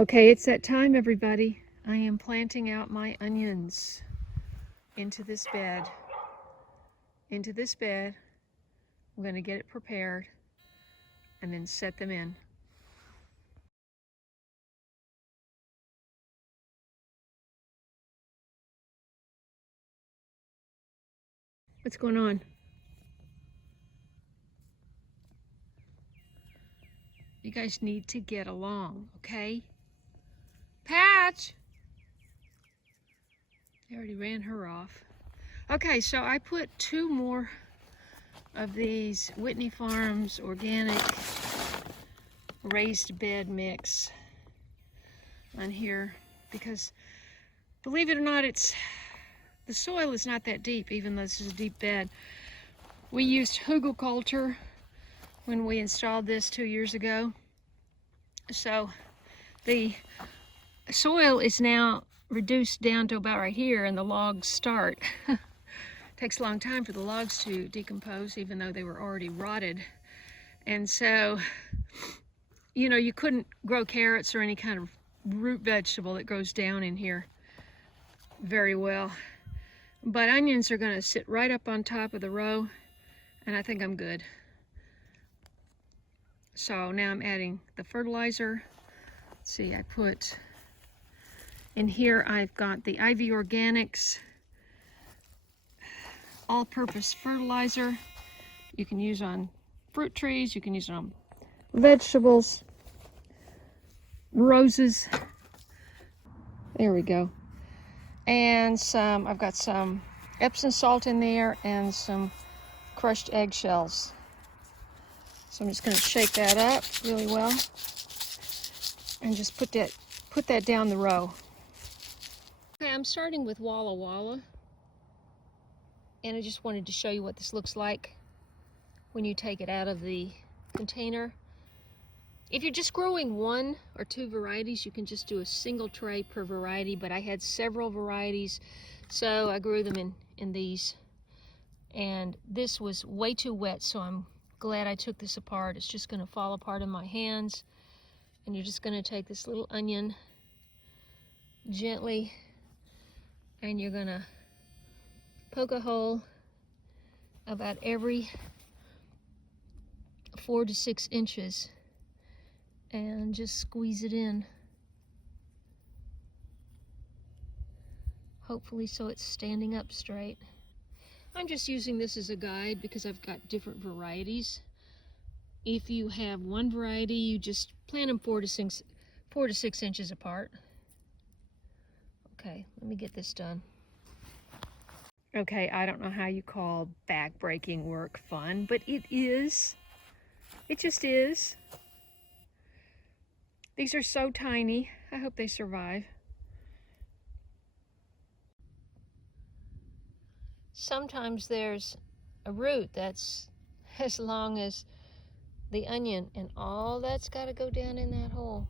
Okay, it's that time, everybody. I am planting out my onions into this bed. I'm going to get it prepared and then set them in. What's going on? You guys need to get along, okay? Patch! I already ran her off. Okay, so I put 2 more of these Whitney Farms organic raised bed mix on here because, believe it or not, the soil is not that deep, even though this is a deep bed. We used hugelkultur when we installed this 2 years ago. So the soil is now reduced down to about right here, and the logs start. Takes a long time for the logs to decompose, even though they were already rotted. And so, you know, you couldn't grow carrots or any kind of root vegetable that grows down in here very well. But onions are going to sit right up on top of the row, and I think I'm good. So now I'm adding the fertilizer. Let's see, I put in here, I've got the IV Organics all-purpose fertilizer. You can use on fruit trees, you can use it on vegetables, roses. There we go. And I've got some Epsom salt in there and some crushed eggshells. So I'm just going to shake that up really well and just put that down the row. Okay, I'm starting with Walla Walla, and I just wanted to show you what this looks like when you take it out of the container. If you're just growing 1 or 2 varieties, you can just do a single tray per variety, but I had several varieties, so I grew them in these. And this was way too wet, so I'm glad I took this apart. It's just going to fall apart in my hands. And you're just going to take this little onion gently, and you're going to poke a hole about every 4 to 6 inches and just squeeze it in. Hopefully so it's standing up straight. I'm just using this as a guide because I've got different varieties. If you have one variety, you just plant them 4 to 6 inches apart. Okay, let me get this done. Okay, I don't know how you call back-breaking work fun, but it is. It just is. These are so tiny. I hope they survive. Sometimes there's a root that's as long as the onion, and all that's got to go down in that hole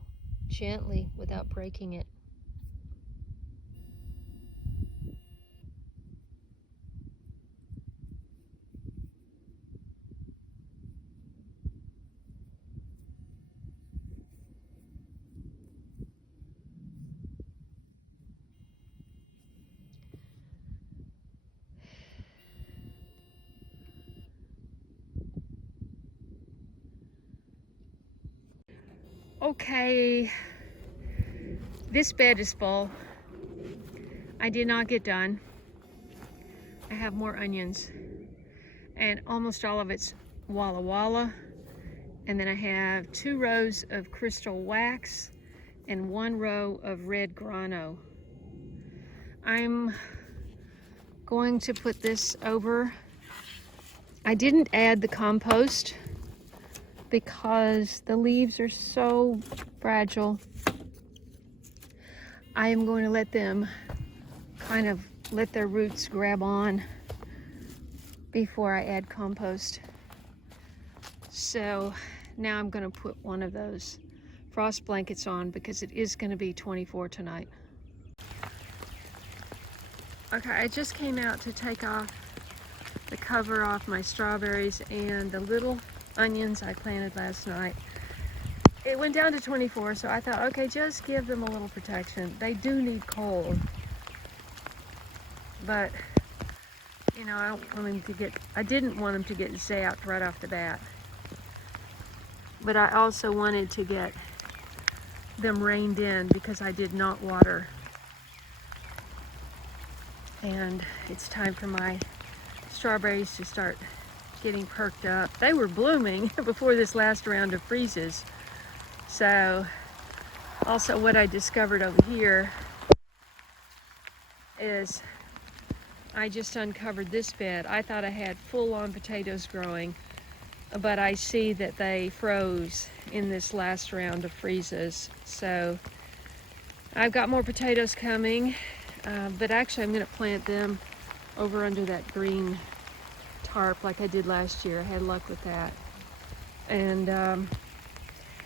gently without breaking it. Okay, this bed is full. I did not get done. I have more onions, and almost all of it's Walla Walla. And then I have 2 rows of crystal wax and 1 row of red grano. I'm going to put this over. I didn't add the compost because the leaves are so fragile. I am going to let them kind of let their roots grab on before I add compost. So now I'm going to put one of those frost blankets on because it is going to be 24 tonight. Okay, I just came out to take off the cover off my strawberries and the little onions I planted last night. it went down to 24, so I thought, okay, just give them a little protection. They do need cold. But, you know, I didn't want them to get zapped right off the bat. But I also wanted to get them reined in because I did not water. And it's time for my strawberries to start getting perked up. They were blooming before this last round of freezes. So, also what I discovered over here is I just uncovered this bed. I thought I had full-on potatoes growing, but I see that they froze in this last round of freezes. So I've got more potatoes coming, but actually I'm going to plant them over under that green tarp like I did last year. I had luck with that. And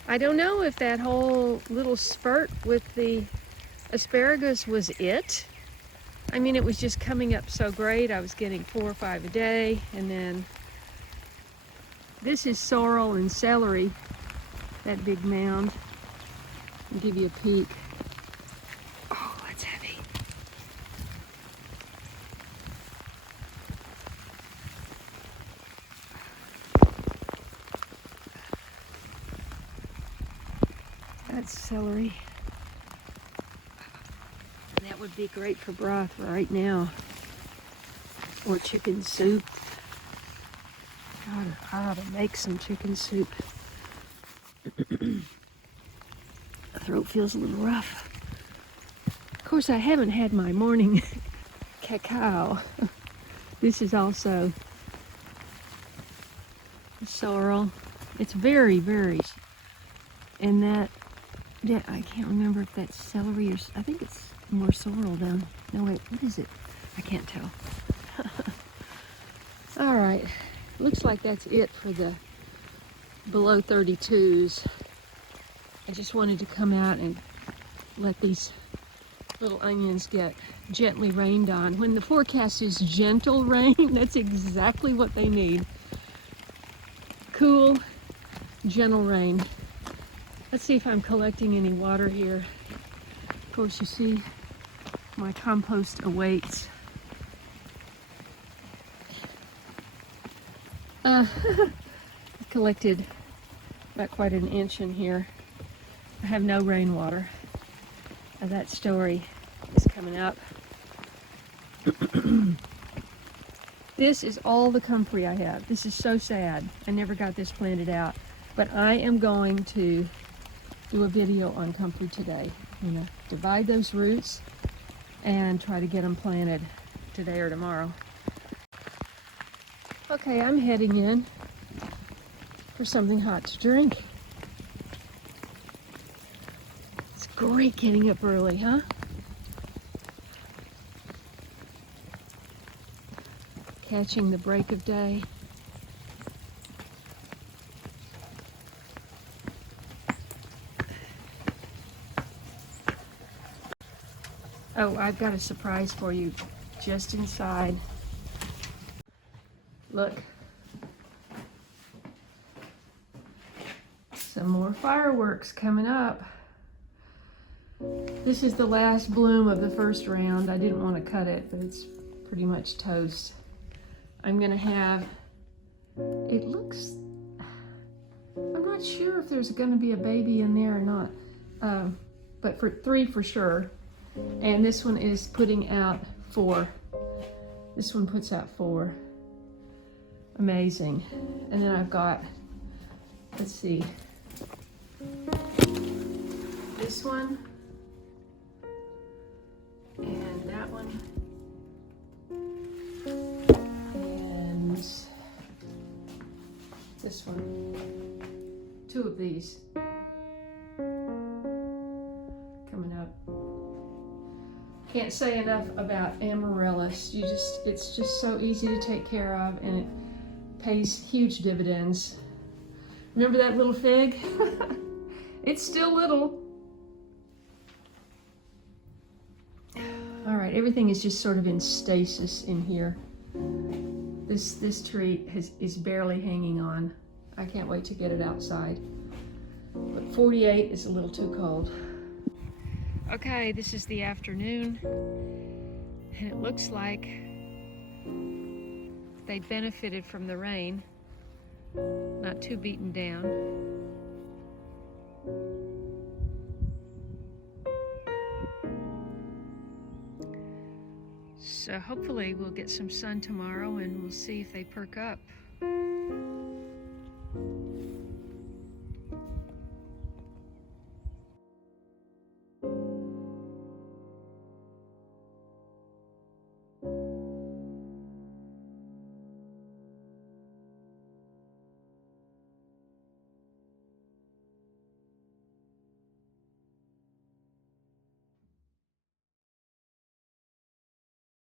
I don't know if that whole little spurt with the asparagus was it. I mean, it was just coming up so great. I was getting 4 or 5 a day, and then this is sorrel and celery, that big mound. I'll give you a peek. Oh, that's heavy. That's celery. That would be great for broth right now, or chicken soup. I ought to make some chicken soup. The throat feels a little rough. Of course, I haven't had my morning cacao. This is also sorrel. It's very, and that I can't remember if that's celery or, I think it's more sorrel down. No, wait, what is it? I can't tell. All right, looks like that's it for the below 32s. I just wanted to come out and let these little onions get gently rained on. When the forecast is gentle rain, that's exactly what they need. Cool, gentle rain. Let's see if I'm collecting any water here. Of course, you see my compost awaits. Collected about quite an inch in here. I have no rainwater. That story is coming up. This is all the comfrey I have. This is so sad. I never got this planted out. But I am going to do a video on comfrey today. I'm going to divide those roots and try to get them planted today or tomorrow. Okay, I'm heading in for something hot to drink. It's great getting up early, huh? Catching the break of day. Oh, I've got a surprise for you just inside. Look. Some more fireworks coming up. This is the last bloom of the first round. I didn't want to cut it, but it's pretty much toast. I'm gonna have, it looks, I'm not sure if there's gonna be a baby in there or not, but for 3 for sure. And this one is putting out 4. This one puts out 4. Amazing. And then I've got, let's see, this one, and that one, and this one. 2 of these coming up. Can't say enough about amaryllis. It's just so easy to take care of, and it pays huge dividends. Remember that little fig? It's still little. All right, everything is just sort of in stasis in here. This tree is barely hanging on. I can't wait to get it outside. But 48 is a little too cold. Okay, this is the afternoon, and it looks like they benefited from the rain, not too beaten down. So hopefully we'll get some sun tomorrow and we'll see if they perk up.